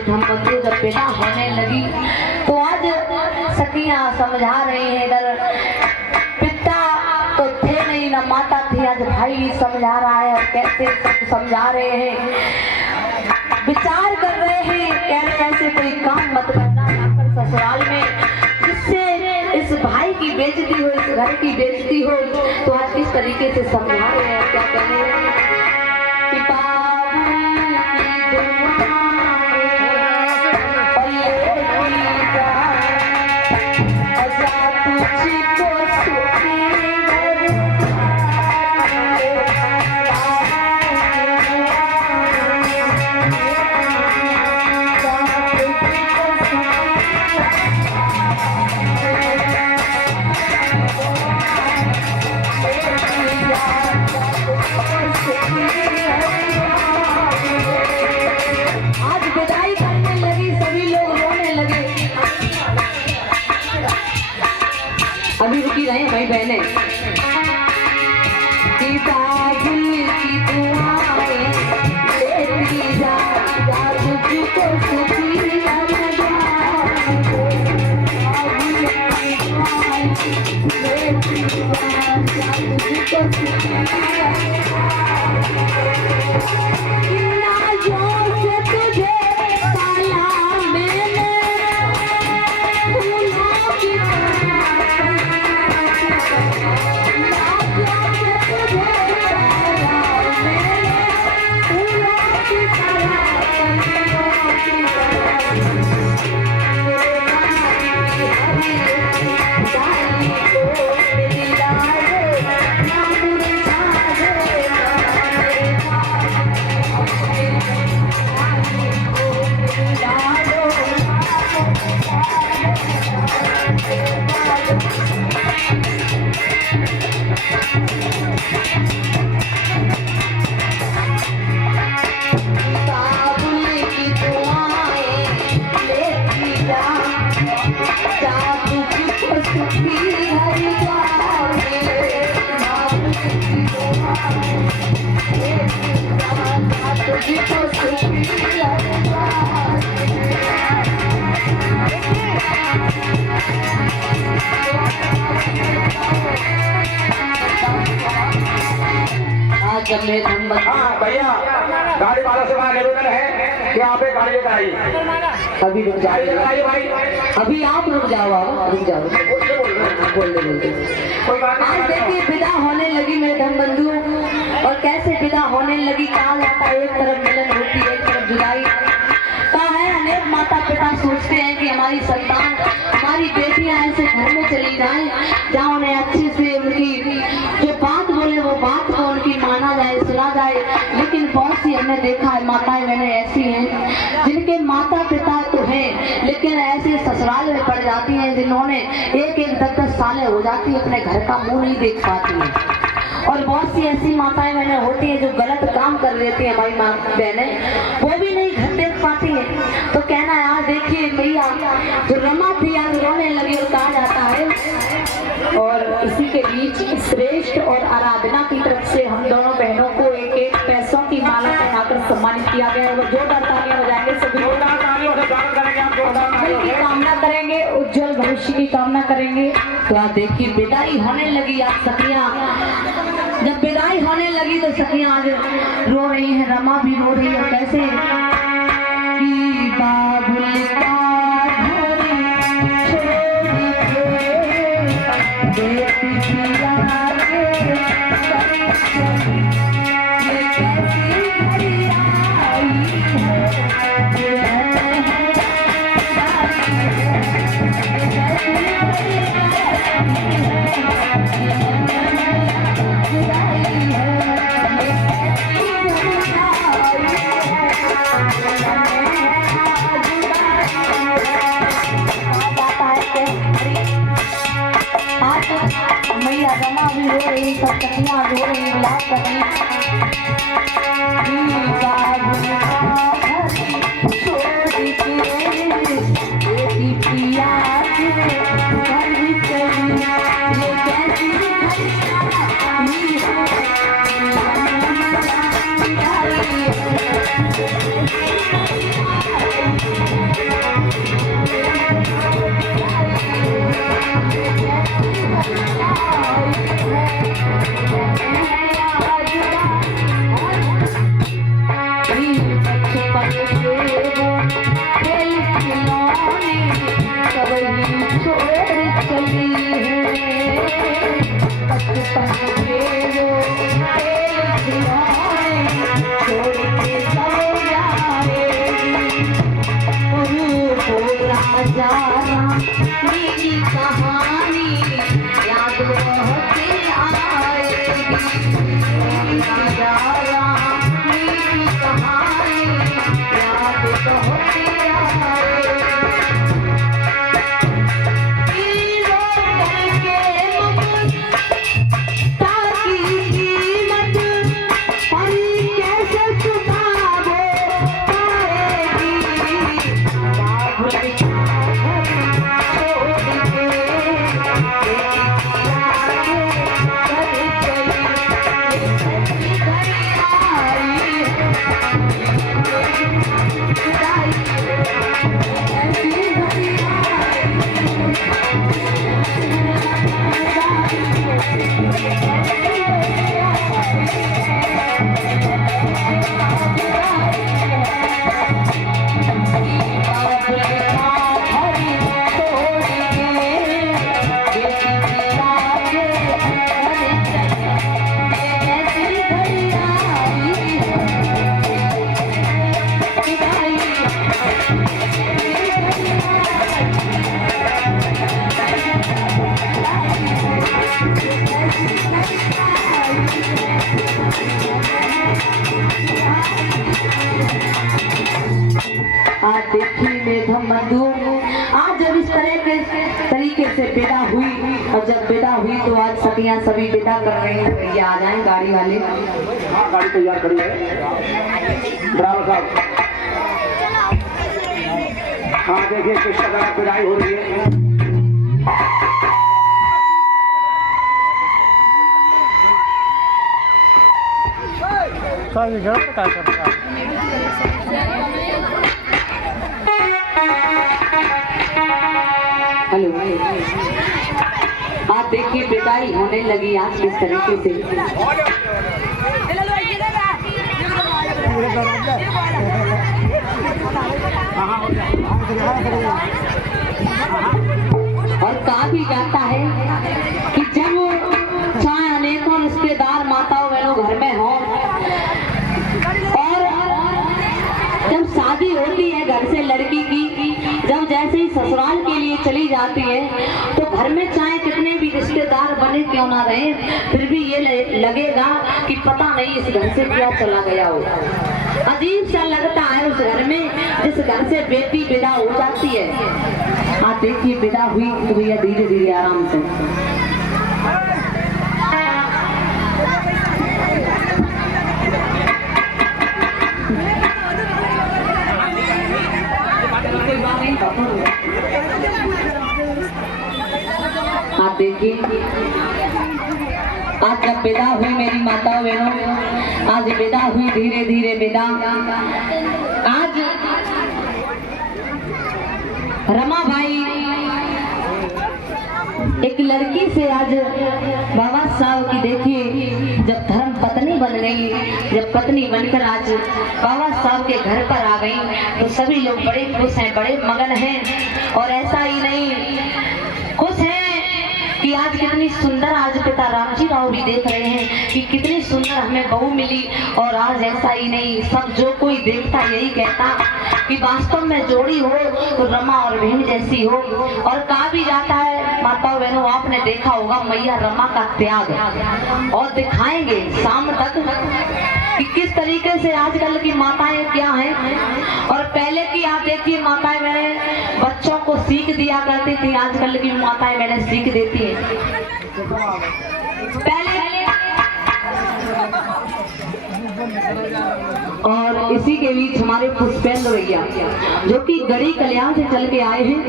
धर्मबंधु जब पैदा होने लगी तो आज सखियां समझा रही है, इधर पिता तो थे नहीं ना माता थी, आज भाई भी समझा रहा है और कैसे सब समझा रहे हैं, विचार कर रहे हैं, कह रहे हैं ऐसे कोई काम मत करना जाकर ससुराल में जिससे इस भाई की बेइज्जती हो, इस घर की बेइज्जती हो। तो आज किस तरीके से समझा रहे हैं, क्या कह रहे हैं कि अभी रुकी रहे भाई बहने हाँ भैया, गाड़ी वाला से हमारा निवेदन है कि आप एक गाड़ी लेकर आइए। अभी रुक जाइए भाई, अभी आप रुक जाओ, रुक जाओ, बोलते आज देखिए विदा होने लगी मेरे धर्मबंधु, और कैसे विदा होने लगी, कहा जाता है एक तरफ मिलन होती है, एक तरफ जुदाई। कहा है अनेक माता पिता सोचते हैं कि हमारी संतान, हमारी बेटियां ऐसे घर में चली जाएं जहाँ उन्हें अच्छे से उनकी जो बात बोले वो बात को उनकी माना जाए, सुना जाए। लेकिन बहुत सी हमने देखा है माताएं मैंने ऐसी हैं जिनके माता पिता तो हैं लेकिन ऐसे ससुराल में पड़ जाती हैं जिन्होंने एक 10-10 सालें हो जाती है अपने घर का मुंह नहीं देख पाती हैं। और बहुत सी ऐसी माताएं मैंने होती है जो गलत काम कर लेती है, हमारी माँ बहनें वो भी नहीं घर देख पाती है। तो कहना है आज देखिए भैया जो रमा थी आज रोने लगी, और कहा जाता है। और इसी के बीच श्रेष्ठ और आराधना की तरफ से हम दोनों बहनों को एक पैसों की माला पहनाकर सम्मानित किया गया है। वो जोरदार तालियां बजाएंगे, सभी जोरदार तालियों से स्वागत करेंगे आपको। उज्जवल भविष्य की कामना करेंगे। तो आप देखिए विदाई होने लगी आज सखियां। जब विदाई होने लगी तो सखियां आज रो रही हैं, रमा भी रो रही है। कैसे कि बाबुल का मैया रमा भी रो रही, सब कन्या रो रही, विलाप कर रही। मेरी कहानी याद बहुत आएगी, मेरी कहानी याद बहुत आज देखिए मेघम बंधु, आज जब इस तरह के तरीके से विदा हुई और जब विदा हुई तो आज सखियां सभी विदा कर रही हैं। ये आ जाएं गाड़ी वाले। हाँ, गाड़ी तैयार खड़ी है ड्राइवर साहब। हाँ देखिए किस तरह विदाई हो रही है। हेलो, आप देखिए विदाई होने लगी आज किस तरीके से। और कहा भी जाता है कि जब चाहे अनेकों रिश्तेदार माताओं बहनों घर में हो और जब शादी होती है घर से लड़की की, जब जैसे ही ससुराल के लिए चली जाती है तो घर में चाहे कितने भी रिश्तेदार बने क्यों ना रहे, फिर भी ये लगेगा कि पता नहीं इस घर से क्या चला गया हो। अजीब सा लगता है उस घर में जिस घर से बेटी विदा हो जाती है। आप देखिए विदा हुई तो भैया धीरे धीरे आराम से। आप देखिए आज जब विदा हुई मेरी माताओं बहनों, आज विदा हुई धीरे धीरे विदा। आज रमा भाई गई, जब पत्नी बनकर आज बाबा साहब के घर पर आ गई तो सभी लोग बड़े खुश हैं, बड़े मगन हैं। और ऐसा ही नहीं, खुश हैं कि आज कितनी सुंदर, आज पिता रामजी राव भी देख रहे हैं कि कितनी सुंदर हमें बहू मिली। और आज ऐसा ही नहीं, सब जो कोई देखता यही कहता कि वास्तव में जोड़ी हो तो रमा और बहन जैसी हो। और कहा भी जाता है, माताओं बहनों आपने देखा होगा मैया रमा का त्याग, और दिखाएंगे शाम तक कि किस तरीके से आजकल की माताएं क्या हैं। और पहले की आप देखिए माताएं बहनें बच्चों को सीख दिया करती थी, आजकल की माताएं बहनें सीख देती हैं। पहले और इसी के बीच हमारे पुष्पेंद्र भैया जो कि गढ़ी कल्याण से चल के आए हैं,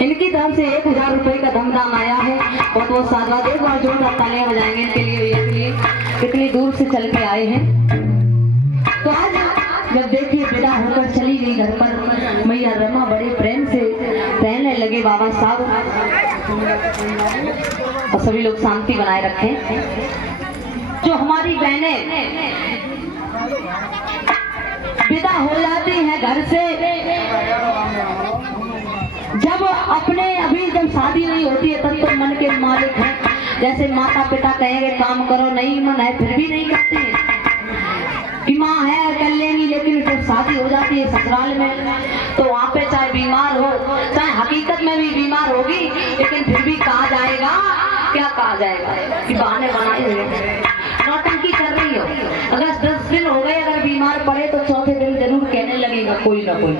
इनकी तरफ से 1000 रुपए का धमदान आया है। और वो साधवा एक बार जोरदार तालियां बजाएंगे इनके लिए, भैया के लिए, कितनी दूर से चल के आए हैं। तो आज जब देखिए विदा होकर चली गई घर पर, मैया रमा बड़े प्रेम से कहने लगे बाबा साहब, और सभी लोग शांति बनाए रखें। जो हमारी बहनें विदा हो जाती हैं घर से, जब अपने अभी जब शादी नहीं होती है तब तो मन के मालिक हैं, जैसे माता पिता कहेंगे काम करो, नहीं मन है फिर भी नहीं करते हैं कि माँ है कर लेंगी। लेकिन जब शादी हो जाती है ससुराल में तो वहाँ पे चाहे बीमार हो, चाहे हकीकत में भी बीमार होगी, लेकिन फिर भी कहा जाएगा, क्या कहा जाएगा कि बहाने बनाए हुए नौटंकी कर रही हो। अगर 10 दिन हो गए अगर बीमार पड़े तो चौथे दिन जरूर कहने लगेगा कोई ना कोई।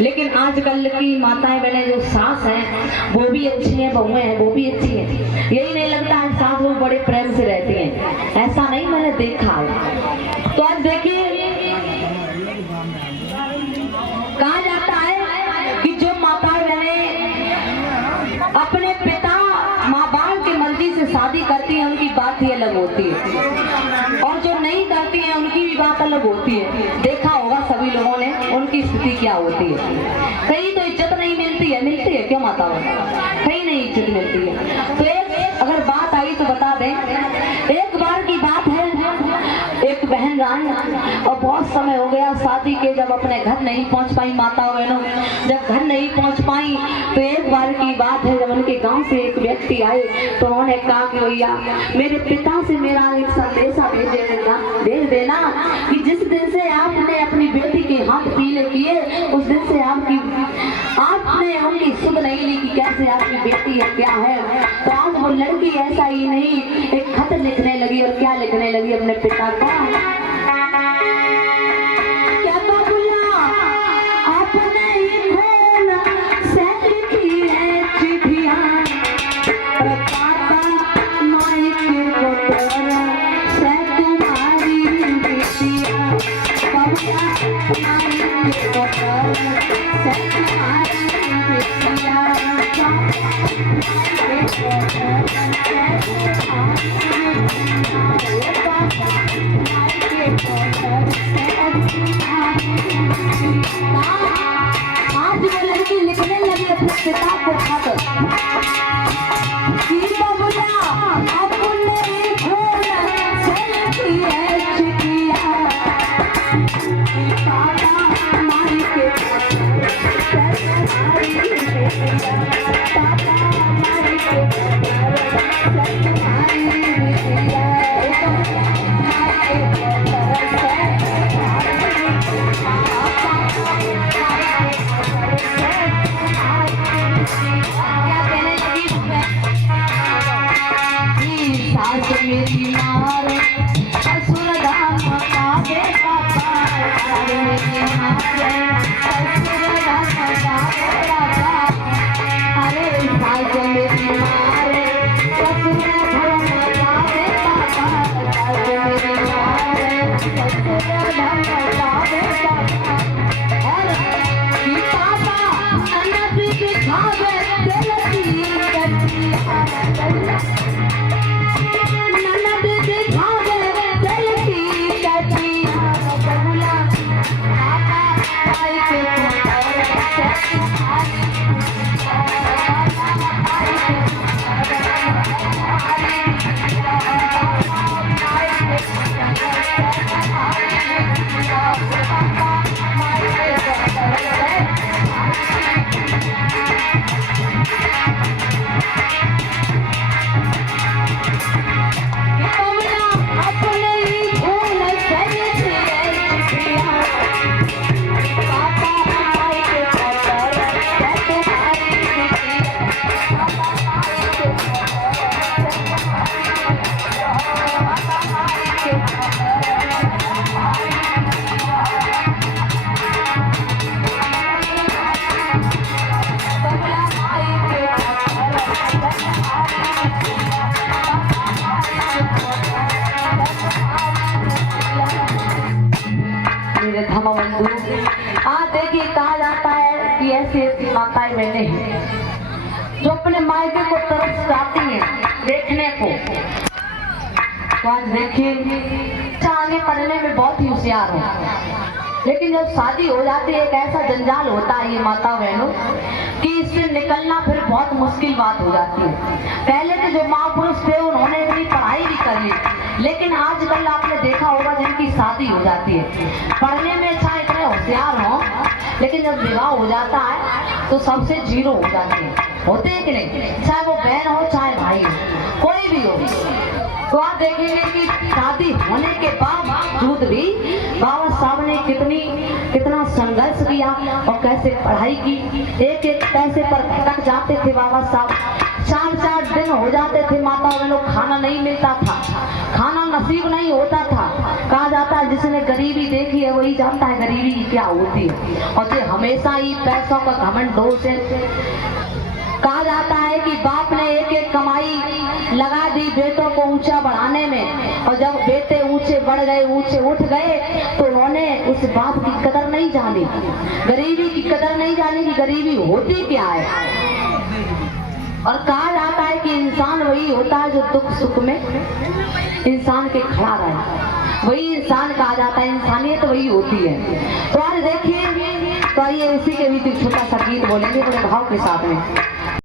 लेकिन आजकल की माताएं बहनें जो सास हैं वो भी अच्छी हैं, बहुएं हैं वो भी अच्छी हैं। यही नहीं लगता है सास वो बड़े प्रेम से रहती हैं, ऐसा नहीं मैंने देखा है। तो आज देखिए कहा जाता है कि जो माताएं बहनें अपने पिता माँ बाप की मर्जी से शादी करती हैं उनकी बात ही अलग होती है, और जो नहीं करती हैं उनकी भी बात अलग होती है। देखा होगा सभी लोगों ने उनकी स्थिति क्या होती है। कहीं तो इज्जत नहीं मिलती है, मिलती है क्यों माता, कहीं नहीं इज्जत मिलती है। तो एक अगर बात आई तो बता दें, एक बार की बात है, एक बहन रानी और बहुत समय हो गया शादी के, जब अपने घर नहीं पहुंच पाई माताओं बहनों, जब घर नहीं पहुंच पाई तो एक बार की बात है जब उनके गांव से एक व्यक्ति आए तो उन्होंने कहा कि भैया मेरे पिता से मेरा एक संदेशा भेज देना कि जिस दिन से आपने अपनी बेटी के हाथ पीले किए उस दिन से आपने उनकी सुध नहीं ली कि कैसे आपकी बेटी है क्या है। तो आज वो लड़की ऐसा ही नहीं एक खत लिखने लगी, और क्या लिखने लगी अपने पिता को, क्या बाबूला आपने ही खून से लिखी है चिट्ठियां, पापा माई के पुत्र से तुम्हारी बेटियां, बाबूला माई के पुत्र से तुम्हारी बेटियां, आज वो लड़की लिखने लगी अपने पिता को खत, बाबूला आपने खून से लिखी है चिट्ठियां, पापा माई के बंधु। आज देखिए कहा जाता है कि ऐसी ऐसी माताएं बहनें हैं जो अपने मायके को तरफ जाती हैं देखने को। तो आज देखिए आगे पढ़ने में बहुत ही होशियार हो, लेकिन जब शादी हो जाती है एक ऐसा जंजाल होता है ये माता बहनों कि इससे निकलना फिर बहुत मुश्किल बात हो जाती है। पहले के जो महापुरुष थे उन्होंने इतनी पढ़ाई भी कर ली, लेकिन आजकल आपने देखा होगा जिनकी शादी हो जाती है पढ़ने में चाहे इतने होशियार हो, लेकिन जब विवाह हो जाता है तो सबसे जीरो हो जाते हैं। होते हैं कि नहीं? चाहे वो बहन हो चाहे भाई हो, कोई भी हो। तो आप देखेंगे कि शादी होने के बावजूद भी बाबा साहब ने कितना संघर्ष किया और कैसे पढ़ाई की। एक एक पैसे पर भटक जाते थे बाबा साहब। 4-4 दिन हो जाते थे माता बहनों, खाना नहीं मिलता था, खाना नसीब नहीं होता था। कहा जाता है जिसने गरीबी देखी है वही जानता है गरीबी की क्या होती है। और जो हमेशा ही पैसों का घमंड हो से कहा जाता है कि बाप ने एक एक कमाई लगा दी बेटों को ऊंचा बढ़ाने में, और जब बेटे ऊंचे बढ़ गए ऊंचे उठ गए तो उन्होंने उस बाप की कदर नहीं जानी, गरीबी की कदर नहीं जानी कि गरीबी होती क्या है। और कहा जाता है कि इंसान वही होता है जो दुख सुख में इंसान के खड़ा रहे, वही इंसान कहा जाता है, इंसानियत वही होती है। तो आज देखिए तो आइए इसी के बीच छोटा सा गीत बोलेंगे बड़े भाव के साथ में।